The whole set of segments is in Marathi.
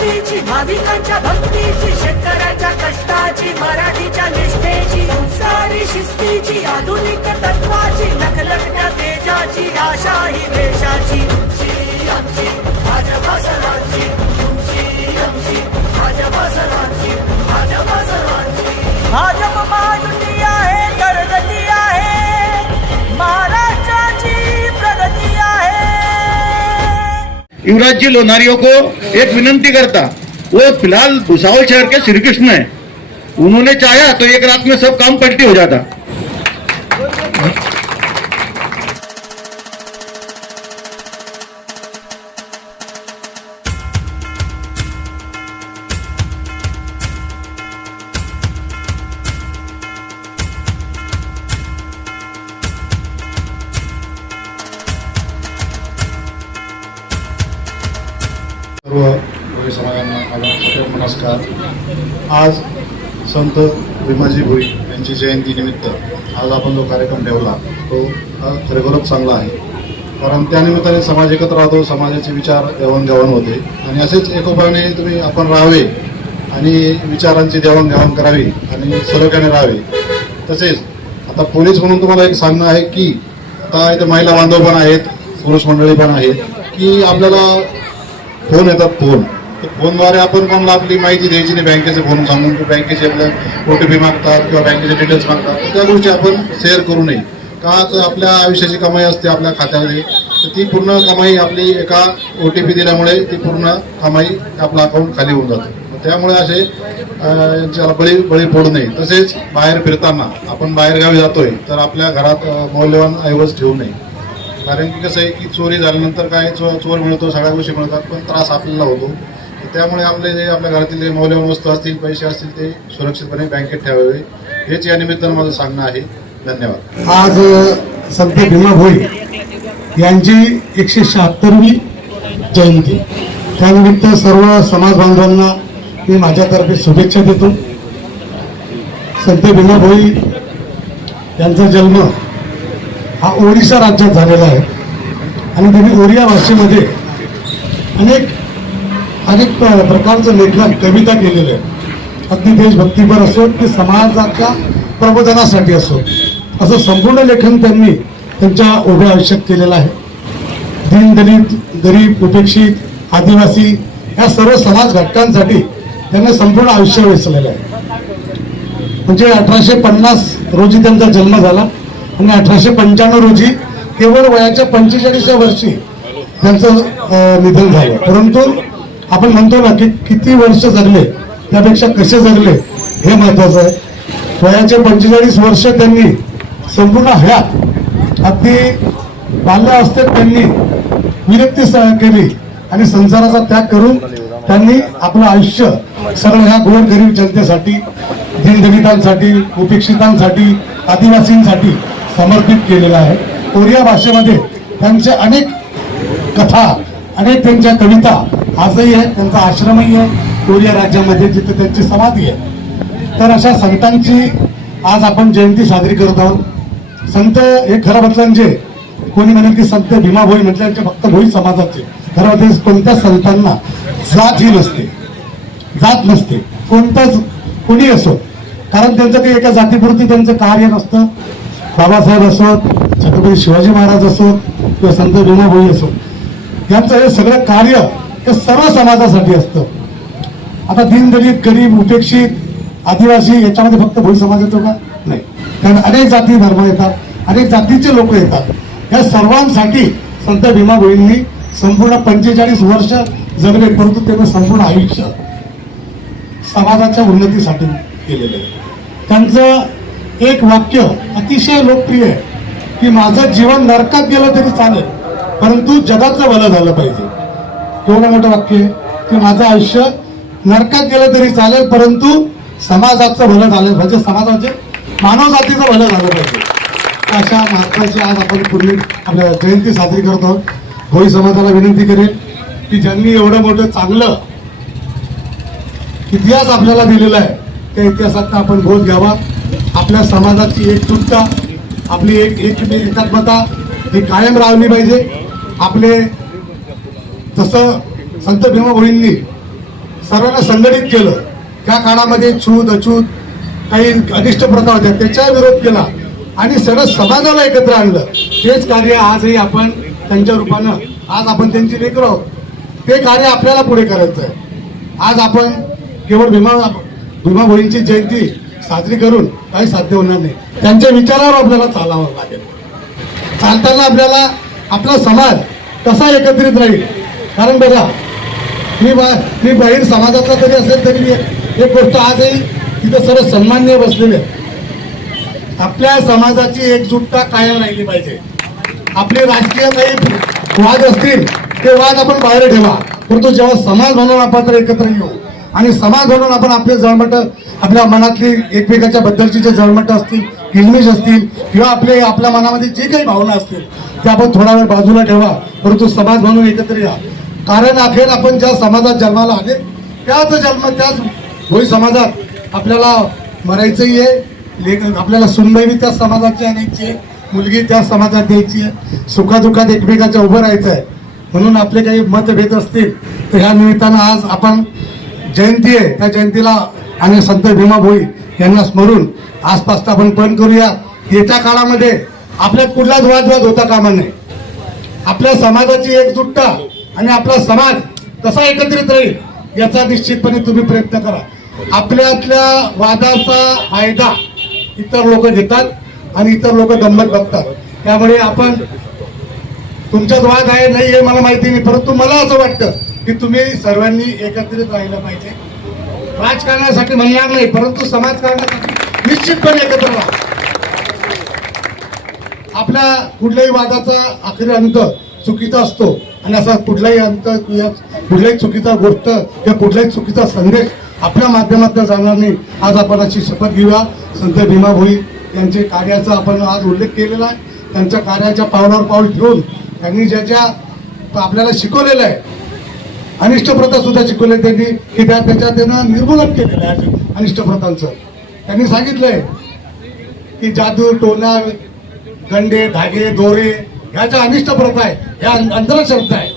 शक्तीची, भाविकांच्या भक्तीची, शेतकऱ्याच्या कष्टाची, मराठीच्या निष्ठेची, संस्कारी शिस्तीची, आधुनिक तत्वाची, लखलखत्या तेजाची, आशा ही देशाची. तुमची आमची भाजपा सर्वांची, तुमची आमची भाजपा सर्वांची, भाजपा सर्वांची. भाजप महायुती आहे, प्रगती आहे, महाराष्ट्राची प्रगती आहे. युवराज जी लोनारियों को एक विनंती करता, वो फिलहाल भुसावल शहर के श्री कृष्ण है, उन्होंने चाहा तो एक रात में सब काम पलटी हो जाता. सर्व भोई समाजांना माझा नमस्कार. आज संत भीमाजी भोई यांची जयंतीनिमित्त आज आपण जो कार्यक्रम ठेवला तो खरोखरच चांगला आहे, कारण त्यानिमित्ताने समाज एकत्र राहतो, समाजाचे विचार देवाणघेवाण होते आणि असेच एकोप्याने आपण राहावे आणि विचारांची देवाणघेवाण करावी आणि सलोख्याने राहावे. तसेच आता पोलीस म्हणून तुम्हाला एक सांगणं आहे की आता इथे महिला बांधव पण आहेत, पुरुष मंडळी पण आहेत की आपल्याला फोन येतात, फोनद्वारे आपण कोणाला आपली माहिती द्यायची नाही, बँकेचे फोन सांगून की बँकेचे आपलं OTP मागतात किंवा बँकेचे डिटेल्स मागतात, त्या गोष्टी आपण शेअर करू नये. का तर आपल्या आयुष्याची कमाई असते आपल्या खात्यामध्ये, तर ती पूर्ण कमाई आपली एका OTP दिल्यामुळे ती पूर्ण कमाई आपलं अकाउंट खाली होऊन जातं. त्यामुळे असे ज्याला बळी पडू नये. तसेच बाहेर फिरताना आपण बाहेरगावी जातोय तर आपल्या घरात मौल्यवान ऐवज ठेवू नये, कारण की कसं आहे की चोरी झाल्यानंतर काय चोर मिळतो, सगळ्या गोष्टी मिळतात, पण त्रास आपल्याला होतो. त्यामुळे आपले जे आपल्या घरातील जे मौल्यवान वस्तू असतील, पैसे असतील ते सुरक्षितपणे बँकेत ठेवावे, हेच या निमित्तानं माझं सांगणं आहे. धन्यवाद. आज संत भीमा भोई यांची 176वी जयंती, त्यानिमित्त सर्व समाज बांधवांना मी माझ्यातर्फे शुभेच्छा देतो. संत भीमा भोई यांचा जन्म हा ओडिशा राज्यात झालेला आहे आणि त्यांनी ओडिया भाषेमध्ये अनेक प्रकारचं लेखन, कविता केलेलं आहे. अगदी देशभक्तीपर असो की समाजाच्या प्रबोधनासाठी असो, असं संपूर्ण लेखन त्यांनी त्यांच्या उभ्या आयुष्यात केलेलं आहे. दीनदलित, गरीब, उपेक्षित, आदिवासी या सर्व समाज घटकांसाठी त्यांनी संपूर्ण आयुष्य वेचलेलं आहे. म्हणजे 1850 रोजी त्यांचा जन्म झाला आणि 1895 रोजी केवळ वयाच्या 45व्या वर्षी त्यांचं निधन झालं. परंतु आपण म्हणतो ना की किती वर्ष जगले त्यापेक्षा कसे जगले हे महत्वाचं आहे. वयाचे 45 वर्ष त्यांनी संपूर्ण हयात, अगदी बाल्यावस्थेत त्यांनी विरक्ती केली आणि संसाराचा त्याग करून त्यांनी आपलं आयुष्य सर्व ह्या गोरगरीब जनतेसाठी, दीनदलितांसाठी, उपेक्षितांसाठी, आदिवासींसाठी समर्पित केलेलं आहे. ओडिया भाषेमध्ये त्यांच्या अनेक कथा, अनेक त्यांच्या कविता आजही आहेत. त्यांचा आश्रमही आहे ओडिया राज्यामध्ये, जिथे त्यांची समाधी आहे. तर अशा संतांची आज आपण जयंती साजरी करत आहोत. संत हे खरं म्हटलं म्हणजे कोणी म्हणेल की संत भीमा भोई म्हटल्याचे फक्त भोई समाजाचे, खरं म्हणजे कोणत्या संतांना जात ही नसते, जात नसते, कोणी असो, कारण त्यांचं काही एका जातीपुरती त्यांचं कार्य नसतं. बाबासाहेब असोत, छत्रपती शिवाजी महाराज असोत किंवा संत भीमा भोई असो, यांचं हे सगळं कार्य हे सर्व समाजासाठी असतं. आता दीनदलित, गरीब, उपेक्षित, आदिवासी याच्यामध्ये फक्त भोई समाज येतो का? नाही, कारण अनेक जाती धर्म येतात, अनेक जातीचे लोक येतात. या सर्वांसाठी संत भीमा भोईंनी संपूर्ण 45 वर्ष जगले, परंतु त्यांनी संपूर्ण आयुष्य समाजाच्या उन्नतीसाठी केलेलं आहे. त्यांचं एक वाक्य अतिशय लोकप्रिय आहे की माझं जीवन नरकात गेलं तरी चालेल, परंतु जगाचं भलं झालं पाहिजे. एवढं मोठं वाक्य आहे की माझं आयुष्य नरकात गेलं तरी चालेल, परंतु समाजाचं भलं झालं, म्हणजे समाजाचे, मानव जातीचं भलं झालं पाहिजे. अशा महात्माची आज आपण पूर्वी आपल्या जयंती साजरी करत आहोत. भोई समाजाला विनंती करेल की ज्यांनी एवढं मोठं चांगलं इतिहास आपल्याला दिलेला आहे, त्या इतिहासाचा आपण बोध घ्यावा. आपल्या समाजाची एकजुटता, आपली एकात्मता ही कायम राहिली पाहिजे. आपले जसं संत भीमा भोईंनी सर्वांना संघटित केलं. त्या काळामध्ये छूत अछूत काही अनिष्ट प्रथा होत्या, त्याचा विरोध केला आणि सर्व समाजाला एकत्र आणलं. तेच कार्य आजही आपण त्यांच्या रूपानं आज आपण त्यांची लेकरं आहोत. ते कार्य आपल्याला पुढे करायचं आहे. आज आपण केवळ भीमाभाईंची जयंती साजरी करून काही साध्य होणार नाही. त्यांच्या विचारावर आपल्याला चालावं लागेल. चालताना आपल्याला आपला समाज कसा एकत्रित राहील, कारण बघा मी बाहेर समाजातला तरी असेल तरी एक गोष्ट आजही तिथं सर्व सन्मान्य बसलेले आहेत. आपल्या समाजाची एकजुटता कायम राहिली पाहिजे. आपले राजकीय काही वाद असतील ते वाद आपण बाहेर ठेवा, परंतु जेव्हा समाज म्हणून आपण एकत्र येऊ आणि समाज म्हणून आपण आपले जळमट, आपल्या मनातली एकमेकाच्या बद्दलची जे जळमट असतील, किलमिश असतील किंवा आपल्या मनामध्ये जे काही भावना असतील ते आपण थोडा वेळ बाजूला ठेवा, परंतु समाज म्हणून एकत्र या. कारण अखेर आपण ज्या समाजात जन्माला आले त्याच भोई समाजात आपल्याला मरायचंही आहे. आपल्याला सुनबाई त्या समाजाची आणायची आहे, मुलगी त्या समाजात द्यायची आहे. सुखादुखात एकमेकाच्या उभं राहायचं आहे. म्हणून आपले काही मतभेद असतील तर ह्या निमित्तानं आज आपण जयंती आहे, त्या जयंतीला आणि संत भीमाभाई यांना स्मरून आसपासचा आपण पण करूया. येत्या काळामध्ये आपल्यात कुठलाच वादविवाद होता कामा नये. आपल्या समाजाची एकजुटता आणि आपला समाज कसा एकत्रित राहील याचा निश्चितपणे तुम्ही प्रयत्न करा. आपल्यातल्या वादाचा फायदा इतर लोक घेतात आणि इतर लोक गंमत बघतात. त्यामुळे आपण तुमच्यात वाद आहे नाही हे मला माहिती नाही, परंतु मला असं वाटतं की तुम्ही सर्वांनी एकत्रित राहिलं पाहिजे. राजकारणासाठी म्हणणार नाही, परंतु समाजकारणासाठी निश्चितपणे एकत्र राहा. आपल्या कुठल्याही वादाचा आखरी अंत चुकीचा असतो आणि असा कुठलाही अंत कुठल्याही चुकीचा गोष्ट किंवा कुठलाही चुकीचा संदेश आपल्या माध्यमातून जाणार नाही. आज आपण अशी शपथ घेऊया. संत भीमाभाई यांच्या कार्याचा आपण आज उल्लेख केलेला आहे. त्यांच्या कार्याच्या पावलावर पाऊल ठेवून त्यांनी ज्याच्या आपल्याला शिकवलेलं आहे, अनिष्ट प्रथा सुद्धा शिकवले त्यांनी की त्याच्यात त्यांना निर्मूलन केलेलं आहे अनिष्ट प्रथांचं. त्यांनी सांगितलंय की जादू, टोना, गंडे, धागे, दोरे ह्या ज्या अनिष्ट प्रथा आहे ह्या अंधश्रद्धा आहे,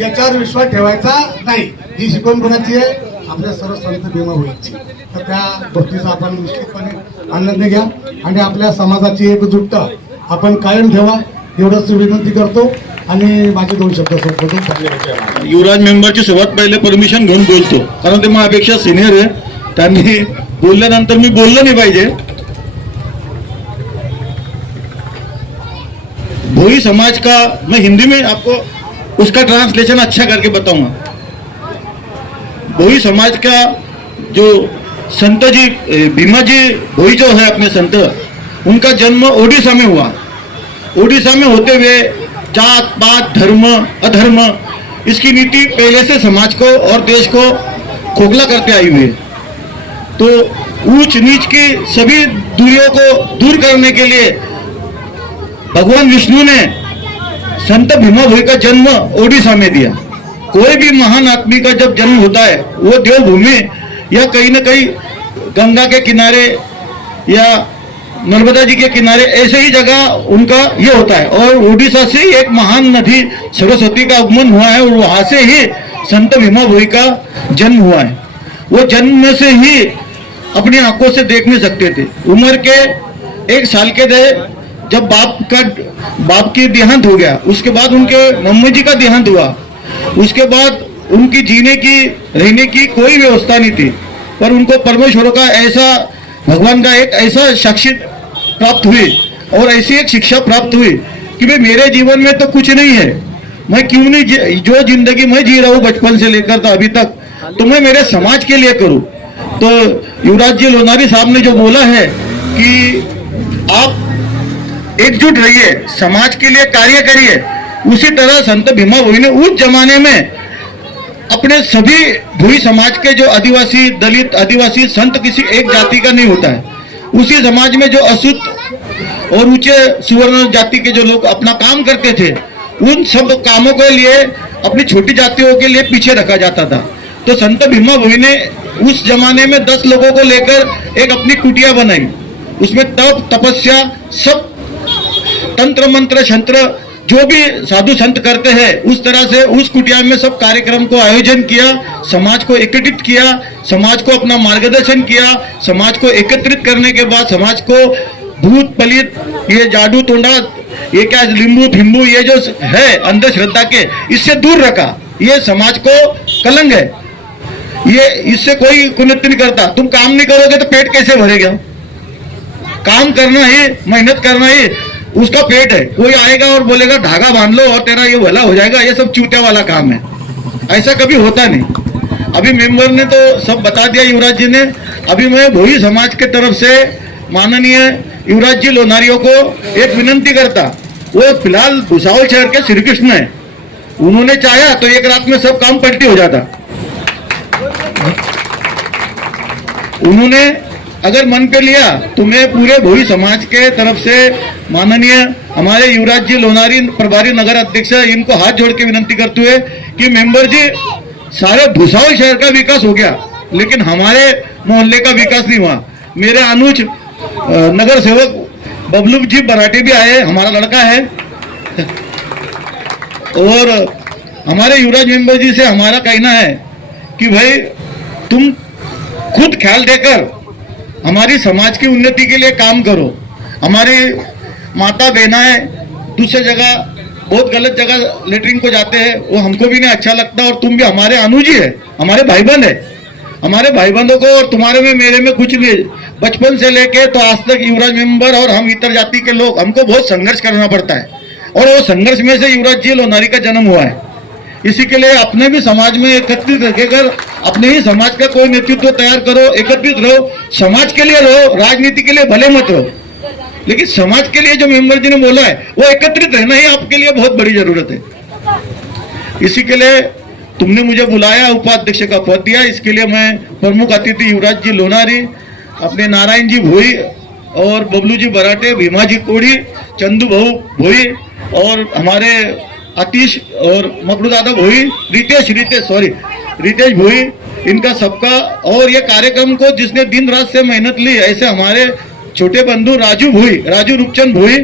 याच्यावर विश्वास ठेवायचा नाही. ही शिकवण कोणाची आहे? आपल्या सर्व संत भीमाभाईंची. तर त्या गोष्टीचा आपण निश्चितपणे आनंद घ्या आणि आपल्या समाजाची एकजुटता आपण कायम ठेवा एवढंच विनंती करतो आणि माझे 2 शब्द संबोधून युवराज मेंबरची सर्वात पहिले परमिशन घेऊन बोलतो, कारण ते माझ्यापेक्षा सिनियर आहे. त्यांनी बोलल्यानंतर मी बोललो नाही पाहिजे. भोई समाज का मैं हिंदी में आपको उसका ट्रांसलेशन अच्छा करके बताऊंगा. भोई समाज का जो संत जी भीमा जी भोई जो है अपने संत, उनका जन्म ओडिशा में हुआ. ओडिशा में होते हुए जात पात धर्म अधर्म इसकी नीति पहले से समाज को और देश को खोखला करते आई हुई है. तो ऊंच नीच की सभी दूरियों को दूर करने के लिए भगवान विष्णु ने संत भीमाभाई का जन्म ओडिशा में दिया. कोई भी महान आदमी का जब जन्म होता है वो देवभूमि या कहीं न कहीं गंगा के किनारे या नर्मदा जी के किनारे ऐसे ही जगह उनका ये होता है. और ओडिशा से एक महान नदी सरस्वती का आगमन हुआ है और वहां से ही संत भीमाभाई का जन्म हुआ है. वो जन्म से ही अपनी आंखों से देख नहीं सकते थे. उम्र के 1 साल के थे जब बाप की देहांत हो गया. उसके बाद उनके मम्मी जी का देहांत हुआ. उसके बाद उनकी जीने की रहने की कोई व्यवस्था नहीं थी, पर उनको परमेश्वर का ऐसा भगवान का एक ऐसा साक्षी प्राप्त हुई और ऐसी एक शिक्षा प्राप्त हुई कि भाई मेरे जीवन में तो कुछ नहीं है, मैं क्यों नहीं जो जिंदगी मैं जी रहा हूँ बचपन से लेकर तो अभी तक, तो मैं मेरे समाज के लिए करूँ. तो युवराज जी लोनारी साहब ने जो बोला है कि आप एकजुट रहिए, समाज के लिए कार्य करिए, उसी तरह संत भीमाभाई ने उस जमाने में अपने सभी भोई समाज के जो आदिवासी दलित आदिवासी संत किसी एक जाति का नहीं होता है, उसी समाज में जो अशुद्ध और ऊंचे सुवर्ण जाति के जो लोग अपना काम करते थे उन सब कामों के लिए अपनी छोटी जातियों के लिए पीछे रखा जाता था. तो संत भीमाभाई ने उस जमाने में 10 लोगों को लेकर एक अपनी कुटिया बनाई. उसमें तप तपस्या सब तंत्र मंत्र शंत्र जो भी साधु संत करते हैं उस तरह से उस कुटिया में सब कार्यक्रम को आयोजन किया, समाज को एकत्रित किया, समाज को अपना मार्गदर्शन किया। समाज को एकत्रित करने के बाद समाज को भूत पलित, ये जादू टोंडा, ये क्या लिंबू फिम्बू, ये जो है अंधश्रद्धा के, इससे दूर रखा। ये समाज को कलंक है, ये इससे कोई कुनित नहीं करता। तुम काम नहीं करोगे तो पेट कैसे भरेगा? काम करना ही, मेहनत करना ही उसका पेट है। कोई आएगा और बोलेगा धागा बांध लो और तेरा ये भला हो जाएगा, ये सब चूतिया वाला काम है, ऐसा कभी होता नहीं। अभी मेंबर ने तो सब बता दिया, युवराज जी ने। अभी मैं भोई समाज के तरफ से माननीय युवराज जी लोनारियों को एक विनंती करता। वो फिलहाल भुसावल शहर के श्री कृष्ण है, उन्होंने चाहा तो एक रात में सब काम पलटी हो जाता। उन्होंने अगर मन पे लिया तो मैं पूरे भोई समाज के तरफ से माननीय हमारे युवराज जी लोनारी प्रभारी नगर अध्यक्ष, इनको हाथ जोड़ के विनंती करते हुए कि मेंबर जी, सारे भुसावल शहर का विकास हो गया लेकिन हमारे मोहल्ले का विकास नहीं हुआ। मेरे अनुज नगर सेवक बबलू जी बराटे भी आए, हमारा लड़का है। और हमारे युवराज मेंबर जी से हमारा कहना है कि भाई तुम खुद ख्याल देकर हमारी समाज की उन्नति के लिए काम करो। हमारी माता बहना है दूसरे जगह बहुत गलत जगह लेटरिन को जाते हैं, वो हमको भी नहीं अच्छा लगता। और तुम भी हमारे अनुजी है, हमारे भाई बंद है। हमारे भाई बंधों को और तुम्हारे में मेरे में कुछ नहीं, बचपन से लेके तो आज तक युवराज मेंबर और हम इतर जाति के लोग, हमको बहुत संघर्ष करना पड़ता है और वो संघर्ष में से युवराज जी लोनारी का जन्म हुआ है। इसी के लिए अपने भी समाज में एकत्रित रहकर अपने ही समाज का कोई नेतृत्व तैयार करो, एकत्रित रहो, समाज के लिए रहो, राजनीति के लिए भले मत रहो, लेकिन समाज के लिए जो मेंबर जी ने बोला है वो एकत्रित रहना ही आपके लिए बहुत बड़ी जरूरत है। इसी के लिए तुमने मुझे बुलाया, उपाध्यक्ष का पद दिया, इसके लिए मैं प्रमुख अतिथि युवराज जी लोनारी, अपने नारायण जी भोई और बबलू जी बराटे, भीमा जी कोड़ी, चंदू भाऊ भोई और हमारे आतिश और मकड़ू दादा भोई, रितेश भोई, इनका सबका, और ये कार्यक्रम को जिसने दिन रात से मेहनत ली, ऐसे हमारे छोटे बंधु राजू रूपचंद भोई,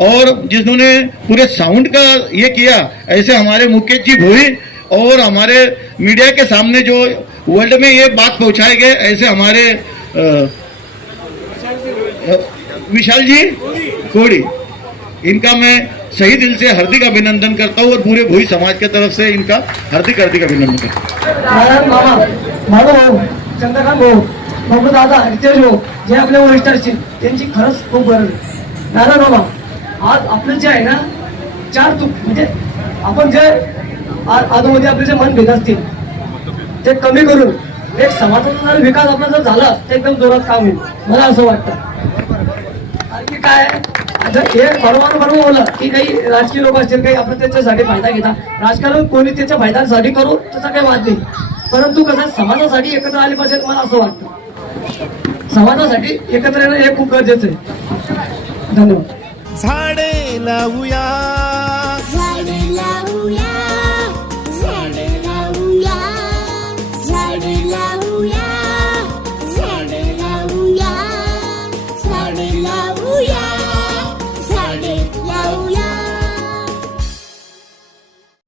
और जिन्होंने पूरे साउंड का ये किया, ऐसे हमारे मुकेश जी भोई, और हमारे मीडिया के सामने जो वर्ल्ड में ये बात पहुंचाए गए, ऐसे हमारे विशाल जी कोड़ी, इनका मैं सही दिल से हार्दिक अभिनंदन करता हूँ और पूरे भोई समाज के तरफ से इनका हार्दिक अभिनंदन करता हूँ। नारायण मामा, माधव भाऊ, चंद्रकांत भाऊ, बबलू दादा, रितेश भाऊ, जे आपले वरिष्ठ असतील त्यांची खरंच खूप गरज आहे। नारायण मामा, आज आपलं जे आहे ना, चार चूक म्हणजे आपण जे आधोमध्ये आपले जे मन भेद असतील ते कमी करून एक समाजाचा जर विकास आपला जर झाला तर एकदम जोरात काम होईल, मला असं वाटतं। आणखी काय जर हे बरोबर बोललं की काही राजकीय लोक असतील, काही आपण त्याच्यासाठी फायदा घेतात, राजकारण कोणी त्याच्या फायद्यासाठी करू त्याचा काही वाद नाही, परंतु कसं समाजासाठी एकत्र आले पाहिजे, मला असं वाटतं। समाजासाठी एकत्र येणं हे खूप गरजेचं आहे। धन्यवाद। झाडे लावूया, झाडे लावूया, झाडे लावूया, झाडे लावूया, झाडे लावूया, झाडे लावूया, झाडे लावूया।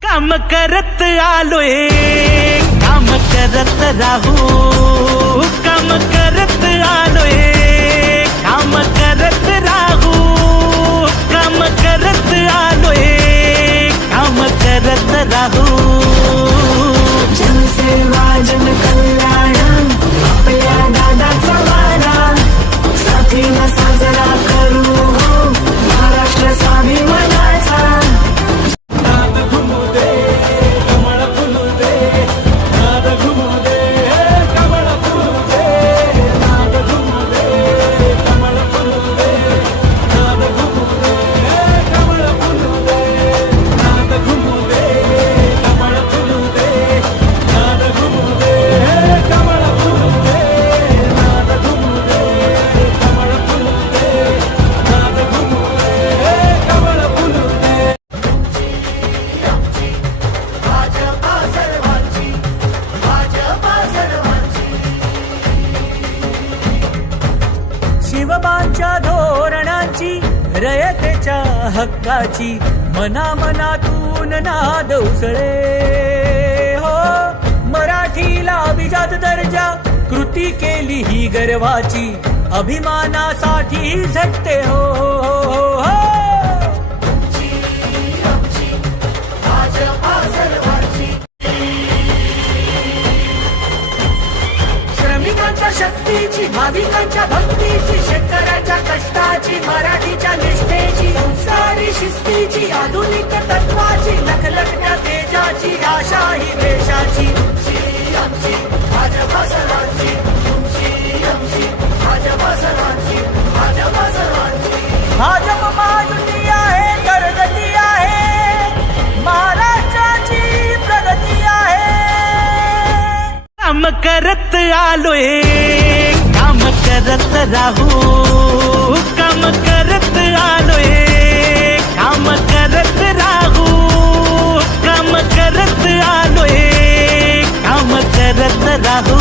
काम करत आलोय, काम करत राहू, काम करत आलोय, काम करत राहू, काम करत आलोय, काम करत राहू। जनसेवा जन कल्याण आपल्या दादाचा वारा, साथीला साजरा करू हो महाराष्ट्र स्वाभिमानाचा। हक्काची मनामनातून नाद उसळे हो मराठीला अभिजात दर्जा कृती केली ही गर्वाची अभिमानासाठी झटते हो श्रमिकांच्या शक्तीची भाविकांच्या भक्तीची शेतकऱ्याच्या कष्टाची मराठीच्या निष्ठेची संस्कारी शिस्तीची आधुनिक तत्वाची लखलखत्या तेजाची आशा ही देशाची तुमची आमची भाजपा सर्वांची तुमची आमची भाजपा सर्वांची भाजपा सर्वांची भाजप महायुती आहे प्रगती आहे महाराष्ट्राची प्रगती आहे काम करत आलोय काम करत राहू काम करत आलोय काम करत राहू काम करत आलोय काम करत राहू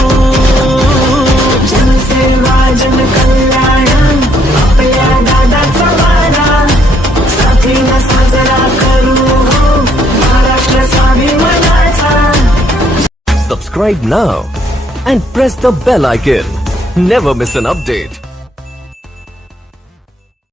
जनसेवा जनकल्याण आपल्या दादाचा वारा साथीनं साजरा करू हो Maharashtra स्वाभिमानाचा. Subscribe now and press the bell icon. Never miss an update.